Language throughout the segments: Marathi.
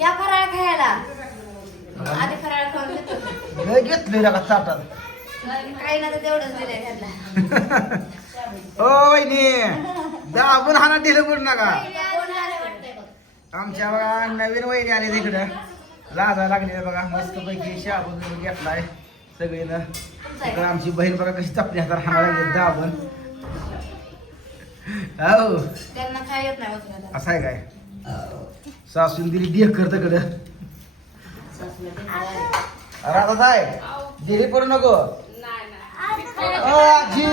या फराळ खायला. आधी फराळ खाऊन घेतो. लय घेतलंय ना का ताटात? काही ना तर तेवढंच दिलंय त्यांना ओ वहिनी दाबून हाना दिलं पडू नका. कोण आलं वाटतंय बघ. आमच्या बघा नवीन वहिनी आले तिकडं लाजा लागले बघा मस्त पैकी शाबून बिबून घेतलाय सगळीनं. तिकडं आमची बहीण बघा कशी चपली हातात हाना लागली दाबून. हो. त्यांना काय येत नाही असं आहे काय? सासून दिली ढेकर तिकडं राधा साहेब दिली पडू नको. ओ आजी.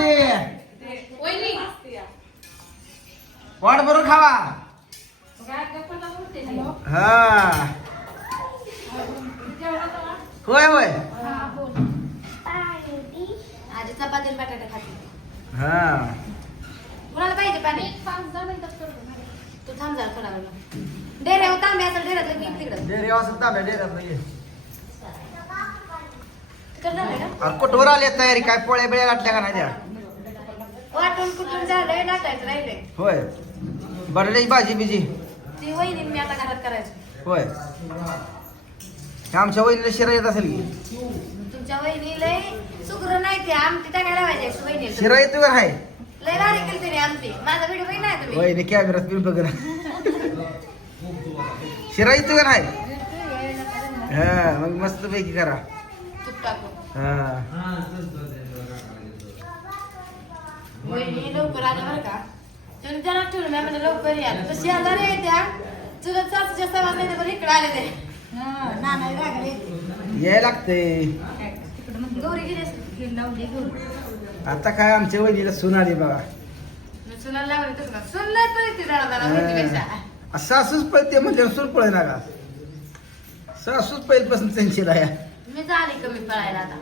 वाट बरोबर खावा. हा. होय होय. आधी चपाती बटाटा खाते हा. कुणाला पाहिजे पाणी. तू थांब जा थोडा वेळ. तांबे असेल डेऱ्यातलं की तिकडं. डेरे वाजता तांब्या डेऱ्यात नाही तिकडं झालंय का? अरे कुठवर आली तयारी? काय पोळ्या बिळ्या गाठल्या का नाही त्या? वाटून कुठून झालंय होय. बटाट्याची भाजी बिजी. ती वहिनी मी आता घरात करायची. होय. आमच्या वहिनीला शिरा येत असेल की? तुमच्या वहिनी लय सुग्र नाही ते आमटी टाकायला पाहिजे वहिनी शिरा येतो का आहे लय भारी केली तिने आमटी. माझा व्हिडिओ बघ नाही तुम्ही? वहिनी कॅमेरात पिन बघ येतो का नाही? हा मग मस्त पैकी करा. हा. लवकर आलं बरं का? तुम्ही त्यांना ठेवलं लवकर या. तर शेजारी आहे त्या. चुलत सासूच्या इकडे आले ते नाना रागले याय लागतंय गौरी गेली असेल लावली गौरी आता काय आमच्या वहिनीला सून आली बघा. सुनाला लावली तसं का सुन नाही पण येते सासूच पळते म्हणजे सून पळे ना का सासूच पहिल्यापासून त्यांची लाया मी झाली कमी पळायला आता.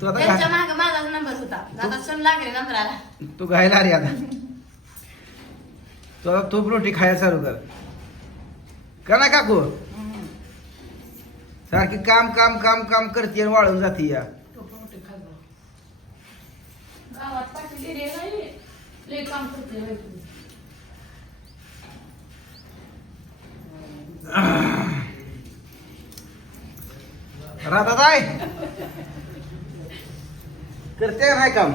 तू आता त्यांच्या घा- माग माझाच नंबर होता. आता सुन लागले नंबराला तू घायला रे आता. तू आता तूप रोटी खायला चालू कर. का ना काकू. सारखी काम काम काम काम करते आणि वाळून जाते या. गावात पाटील रे काम करते बाई तू. राधा आहे करते का नाही काम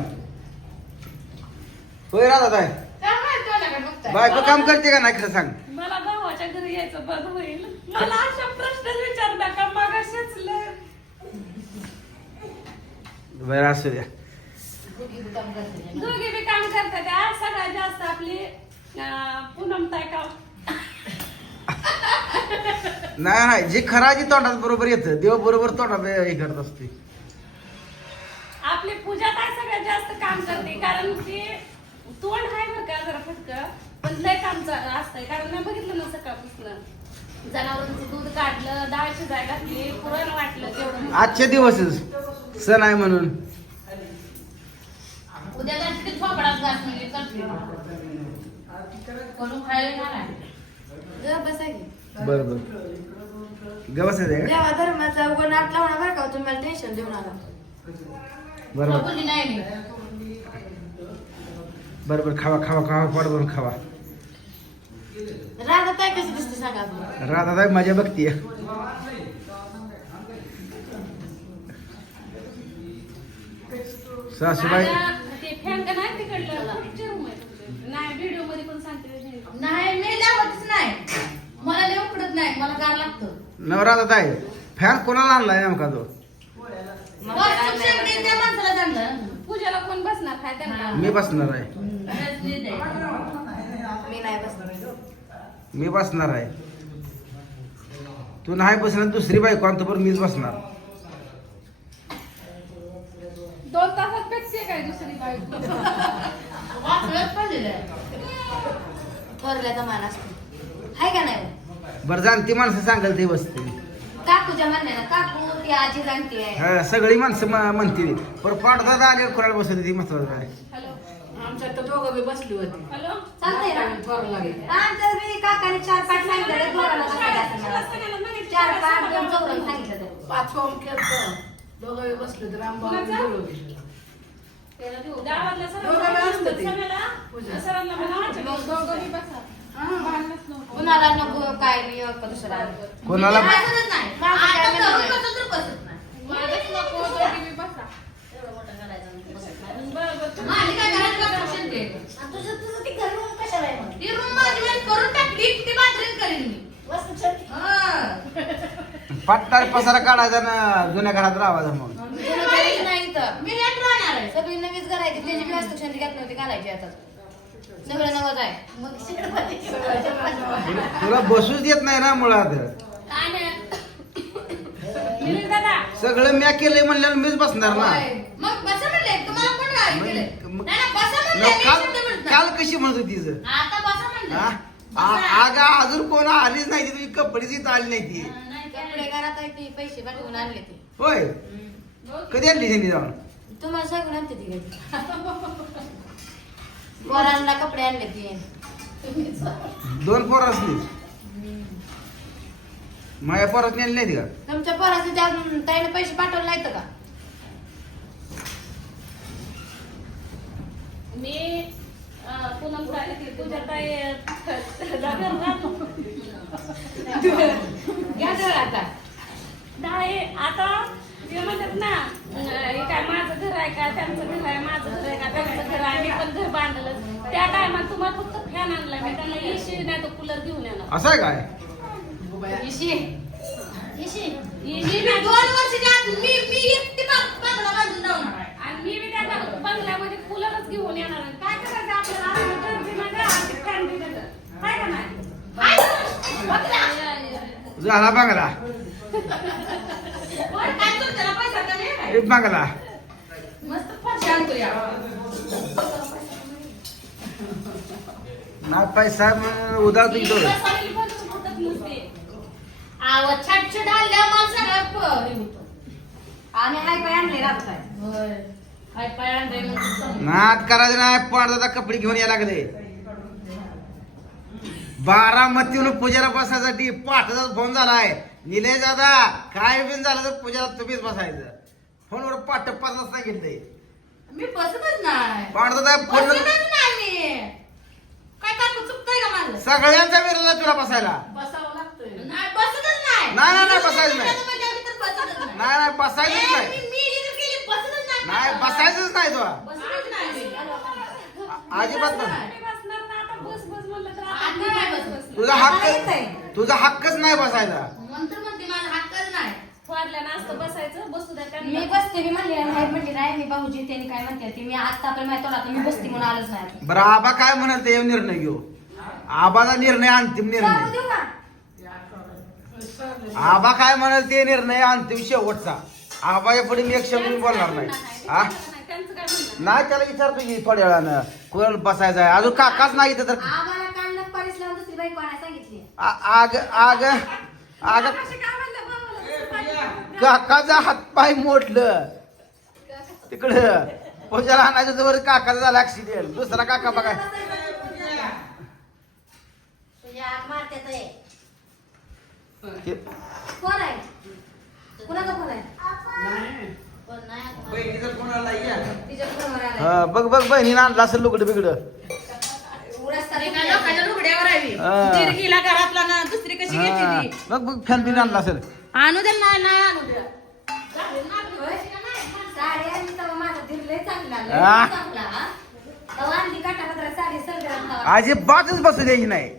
होय राधा आहे काय माहीत कोणाकडे बघताय? बायको काम करते का नाही खरं सांग मला गावाच्या घरी यायचं बंद होईल मला अशा प्रश्न विचार नका मग बरं असू द्या. दोघे बी काम करतात आज सगळ्यात जास्त आपली अं, पूनम ताई काम नाही नाही जे खरा जी तोंडात बरोबर येतं. देव बरोबर तोंडात हे करत असते आपली पूजा काय सगळ्यात जास्त काम करते कारण की तोंड आहे बरं का जरा फटक पण लय काम असतंय. कारण मी बघितलं ना सकाळपासून जनावरांचं दूध काढलं डाळ शिजाय घातली पुरण वाटलं तेवढं आजचे दिवसच. सण आहे म्हणून. उद्या घास म्हणजे कोण खायला बसा की. बर बर. गवस आहे का? देवा धर्माचा उघड नाट लावणार बरं का टेन्शन देऊ नका. बरोबर बोलली नाही मी. खावा खावा खावा पोट भरून खावा. राधा ताई कशी दिसते सांगा आपण राधा ताई माझ्या बघतीय सासूबाई ते फॅन का नाही तिकडलं picture room आहे तुमचं. नाही व्हिडिओमध्ये पण सांगते नाही. नाही मी लावतच नाही मला लय उकडत नाही मला गार लागतं नव राधा ताई. फॅन कोणाला आणलाय नेमका तो? त्या माणसाला चांगलं पूजाला कोण बसणार? काय त्यांना? मी बसणार आहे. मी नाही बसणार मी बसणार आहे. तू नाही बसणार दुसरी बायको आणतो पण मीच बसणार. दोन तासात पेटते काय दुसरी बायको? वाचलंच पाहिजे मान असतो. का नाही? बरं जाणती माणसं सांगाल ते बसते काकूच्या काकू ती आजी जाणती आहे. हा, सगळी माणसं म- म्हणतील. पण पाठदादा आल्यावर कोणाला बसत ती महत्वाचं हॅलो. आमच्यात तर दोघं बी बसली होती. हॅलो. चालतंय ना? थोर लागेल आमच्या बी काकाने चार पाच सांगितलं थोराला सांगायचं मला. चार पाच दोन चौघांना सांगितलं तर. पाच होम केलं दोघं बी बसले तर आंबा? बोलवली दोघं बी असतं ते. सगळ्याला? पूजा. सरांना म्हणा, मग दोघं बी बसा. भांडणच नको. कुणाला नको काय मी दुसरा? कोणाला नाही. म्हणणं नाही. माझंच नको, दोघी बी बसा. बरं, बरं, तुम्ही- आणि तुझं तुझं ती घर room कशाला आहे मग? पट्टा पसारा काढायचा ना जुन्या घरात राहायचा मग. नाही इथं. सगळी नवीच घर आहे ती. त्याची बी वास्तू शांती घेत नव्हती घालायची आता. सगळं आहे. तुला बसूच देत नाही ना मुळात. काय नाही. निलेश दादा सगळं म्या केलंय म्हणल्यावर मीच बसणार ना. मग बसा म्हणले तुम्हाला कोण गाडी केलंय? मग- नाही, नाही, बसा म्हणले, न, मी काल शब्द म्हणतो. काल कशी म्हणत होती तिचं? आता बसा म्हणले. हा? आ- अगं अजून कोण आलीच नाही ती तुझी कपडेच इथं आली नाही ती. कपडे घरात आहे ती पैसे पाठवून आणले ते. होय. कधी आणली त्यांनी जाऊन? तुम्हाला सांगून आणते ती घरी. पोरांना कपडे आणले ती. दोन पोरं असली. माझ्या पोरात आणली नाही ती का? तुमच्या पोराचे त्या ताईने पैसे पाठवले नाहीत का? मी अं, पूनम ताई ती पूजा ताई जाणार ना. घ्या डोळे आता. नाही आता ते म्हणतात ना हे काय माझं घर आहे का त्यांचं घर आहे माझं घर आहे का त्यांचं घर आहे मी पण घर बांधलं त्या टायमात तुम्हाला फक्त फॅन आणलाय मी त्यांना एसी नाही तर कूलर घेऊन येणार. असं आहे काय? इशी इशी एसी नाही दोन वर्षाच्या आत मी मी एकटी बा- बांगला बांधून जाऊन आणि मी बी बंगल्यामध्ये कूलरच घेऊन येणार आहे. काय करायचं आपल्याला? आपलं घर बी नाही आणि फॅन बी नाही काय का नाही? झाला बांगला काय करू त्याला पैसा कमी आहे काय? एक बांगला. ना पैसा म्हणून सांग. नाद करायचं नाही पाडदादा कपडे घेऊन यायला लागले. बारामतीहून पूजाला बसायसाठी पाठचा फोन झालाय. निलेश दादा काय बिन झालं तर पूजाला तुम्हीच बसायचं. फोनवर पाठ पाचच सांगितलंय मी बसतच नाही. पाठदादा फोन बसतच नाही मी. काय काय चुकतंय का माझं? सगळ्यांचा विरोध तुला बसायला. बसावं लागतंय. नाही बसतच नाही. नाही, नाही, नाही, बसायचं नाही. मी माझ्या तर बसतच नाही. नाही नाही बसायचंच ए, नाही. मी- मी जिथं गेली, बसतच नाही. नाही बसायचंच नाही तुला. बसतच नाही मी. अजिबात नाही. मी बसणार ना आता बस बस म्हणलं तर आता आता नाही बस. बसत. बस तुझा हक्क तुझा हक्कच नाही बसायचा. नंतर म्हणते माझा हक्कच नाही. असतं बसायचं बसू मी बसते मी म्हणले नाही म्हणले नाही मी भाऊजी त्यांनी काय म्हणते ते मी आता पण माहिती होता मी बसते म्हणून आलोच नाही. बरं आबा काय म्हणाल ते निर्णय घेऊ. आबाचा निर्णय अंतिम जाऊ निर्णय. देऊ का? आबा काय म्हणाल ते निर्णय अंतिम शेवटचा. आबाच्या पुढे मी एक शब्द बोलणार नाही. हा नाही त्याला विचारतो की थोड्या वेळानं. कुणाला बसायचं आहे? अजून काकाच नाही इथं तर. आम्हाला काढलं परीस लावून दुसरी बाई कोणा सांगितली? आ- आग आग आग अशी काय म्हणलं बाबाला? काकाचा हातपाय मोडलं. तिकडं पोचाला आणायचं तर काकाचा झाला ऍक्सिडेंट दुसरा काका बघा. हा, बघ बघ बहिणीनं आणला असेल लुगडं बिगडं. बघ बघ फॅन बिन आणला असेल. आणू दे नाही नाही आणू दे हा. हा. अजिबातच बसू द्यायची नाही